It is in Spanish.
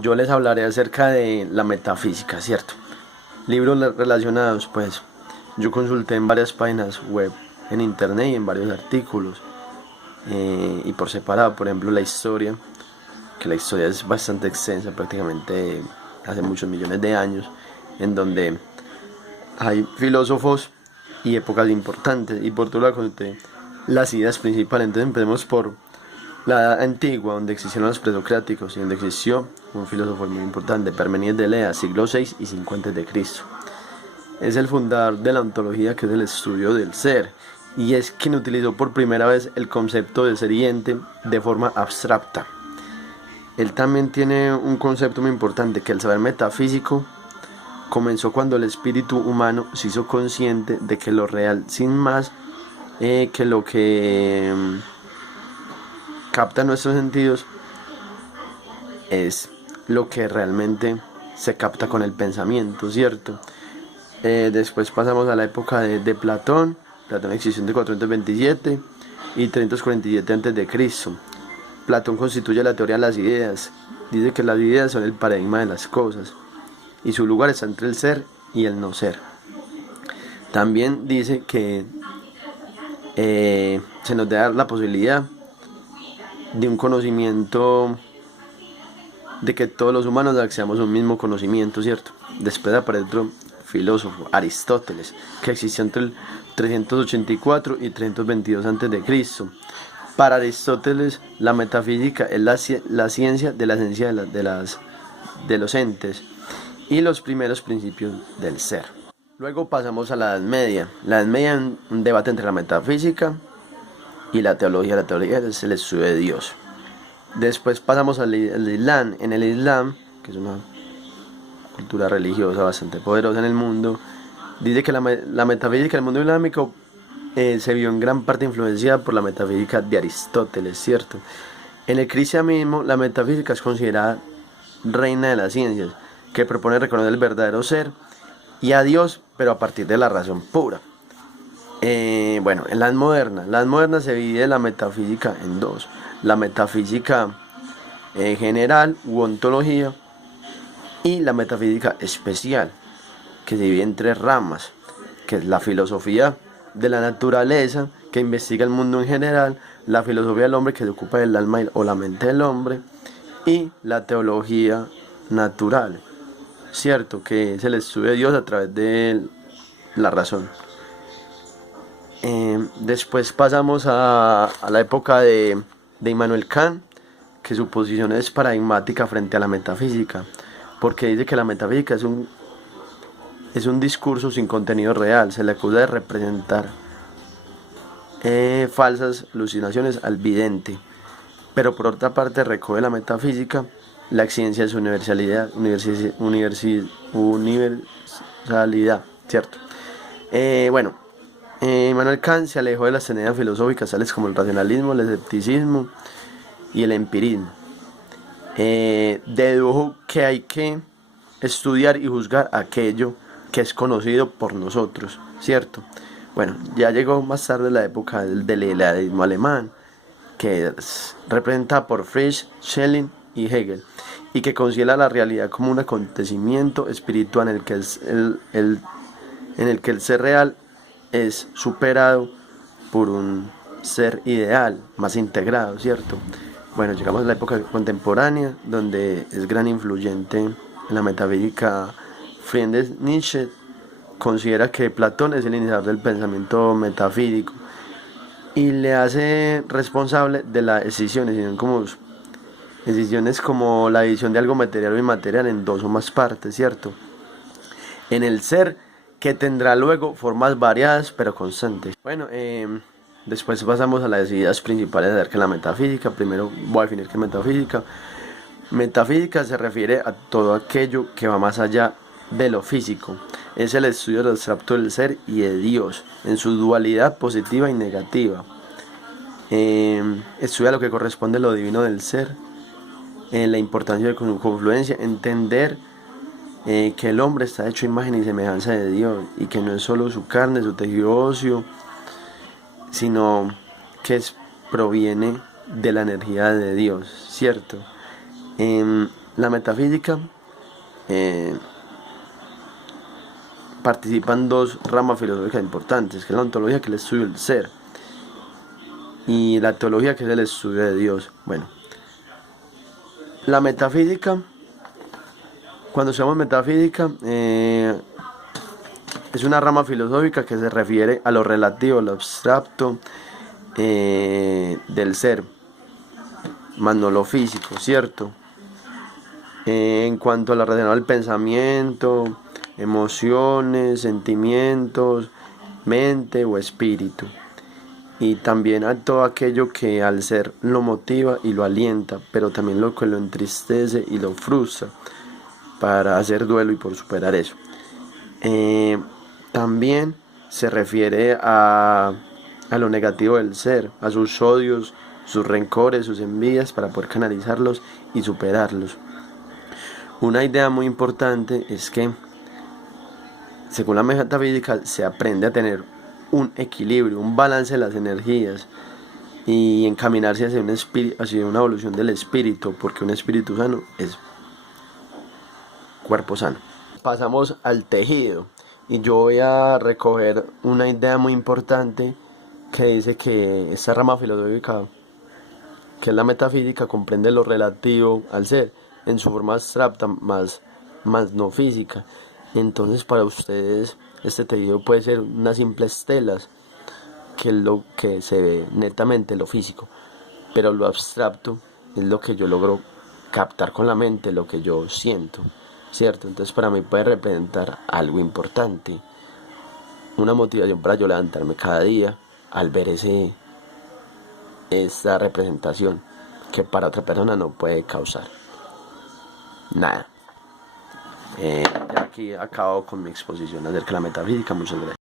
yo les hablaré acerca de la metafísica, ¿cierto? Libros relacionados, pues yo consulté en varias páginas web en internet y en varios artículos, y por separado, por ejemplo, la historia, que la historia es bastante extensa, prácticamente hace muchos millones de años, en donde hay filósofos y épocas importantes, y por todo lado conté las ideas principales. Entonces empecemos por la edad antigua, donde existieron los presocráticos y donde existió un filósofo muy importante, Parmenides de Elea, siglo VI y 50 de Cristo. Es el fundador de la ontología, que es el estudio del ser, y es quien utilizó por primera vez el concepto de ser y ente de forma abstracta. Él también tiene un concepto muy importante, que el saber metafísico comenzó cuando el espíritu humano se hizo consciente de que lo real, sin más que lo que capta nuestros sentidos, es lo que realmente se capta con el pensamiento, ¿cierto? Después pasamos a la época de Platón. Platón existió entre 427 y 347 a.C. Platón constituye la teoría de las ideas. Dice que las ideas son el paradigma de las cosas y su lugar está entre el ser y el no ser. También dice que se nos da la posibilidad de un conocimiento, de que todos los humanos accedamos a un mismo conocimiento, ¿cierto? Después aparece otro filósofo, Aristóteles, que existió entre el 384 y 322 a.C. Para Aristóteles, la metafísica es la ciencia de la esencia de los entes y los primeros principios del ser. Luego pasamos a la Edad Media. La Edad Media es un debate entre la metafísica y la teología. La teología es el estudio de Dios. Después pasamos al Islam. En el Islam, que es una cultura religiosa bastante poderosa en el mundo, dice que la metafísica del mundo islámico se vio en gran parte influenciada por la metafísica de Aristóteles, ¿cierto? En el cristianismo, la metafísica es considerada reina de las ciencias, que propone reconocer el verdadero ser y a Dios, pero a partir de la razón pura. Bueno, en las modernas se divide la metafísica en dos: la metafísica general u ontología y la metafísica especial, que se divide en tres ramas, que es la filosofía de la naturaleza, que investiga el mundo en general; la filosofía del hombre, que se ocupa del alma o la mente del hombre; y la teología natural, cierto, que es el estudio de Dios a través de la razón. Después pasamos a la época de Immanuel Kant, que su posición es paradigmática frente a la metafísica, porque dice que la metafísica es un discurso sin contenido real. Se le acusa de representar falsas alucinaciones al vidente, pero por otra parte recoge la metafísica la exigencia de su universalidad, ¿cierto? Immanuel Kant se alejó de las tendencias filosóficas tales como el racionalismo, el escepticismo y el empirismo. Dedujo que hay que estudiar y juzgar aquello que es conocido por nosotros, ¿cierto? Bueno, ya llegó más tarde la época del idealismo alemán, que es representada por Friedrich Schelling y Hegel, y que considera la realidad como un acontecimiento espiritual en el que el ser real es superado por un ser ideal más integrado, ¿cierto? Bueno, llegamos a la época contemporánea, donde es gran influyente en la metafísica. Friedrich Nietzsche considera que Platón es el iniciador del pensamiento metafísico y le hace responsable de las decisiones como la división de algo material o inmaterial en dos o más partes, ¿cierto? En el ser, que tendrá luego formas variadas pero constantes. Bueno, después pasamos a las ideas principales acerca de la metafísica. Primero voy a definir qué es metafísica. Metafísica se refiere a todo aquello que va más allá de lo físico. Es el estudio del abstracto del ser y de Dios, en su dualidad positiva y negativa. Estudia lo que corresponde a lo divino del ser, la importancia de su confluencia, entender que el hombre está hecho a imagen y semejanza de Dios, y que no es solo su carne, su tejido óseo, sino que proviene de la energía de Dios, ¿cierto? La metafísica participan dos ramas filosóficas importantes, que es la ontología, que es el estudio del ser, y la teología, que es el estudio de Dios. Bueno, la metafísica, cuando se llama metafísica, es una rama filosófica que se refiere a lo relativo, a lo abstracto del ser, más no lo físico, ¿cierto? En cuanto a lo relacionado al pensamiento, emociones, sentimientos, mente o espíritu. Y también a todo aquello que al ser lo motiva y lo alienta, pero también lo que lo entristece y lo frustra, para hacer duelo y por superar eso. También se refiere a lo negativo del ser, a sus odios, sus rencores, sus envidias, para poder canalizarlos y superarlos. Una idea muy importante es que, según la metafísica, se aprende a tener un equilibrio, un balance de las energías y encaminarse hacia una evolución del espíritu, porque un espíritu sano es cuerpo sano. Pasamos al tejido, y yo voy a recoger una idea muy importante que dice que esta rama filosófica, que es la metafísica, comprende lo relativo al ser en su forma abstracta, más no física. Entonces, para ustedes este tejido puede ser unas simples telas, que es lo que se ve netamente lo físico, pero lo abstracto es lo que yo logro captar con la mente, lo que yo siento, ¿cierto? Entonces, para mí puede representar algo importante, una motivación para yo levantarme cada día al ver esa representación, que para otra persona no puede causar nada. Ya aquí acabo con mi exposición acerca de la metafísica. Muchas gracias.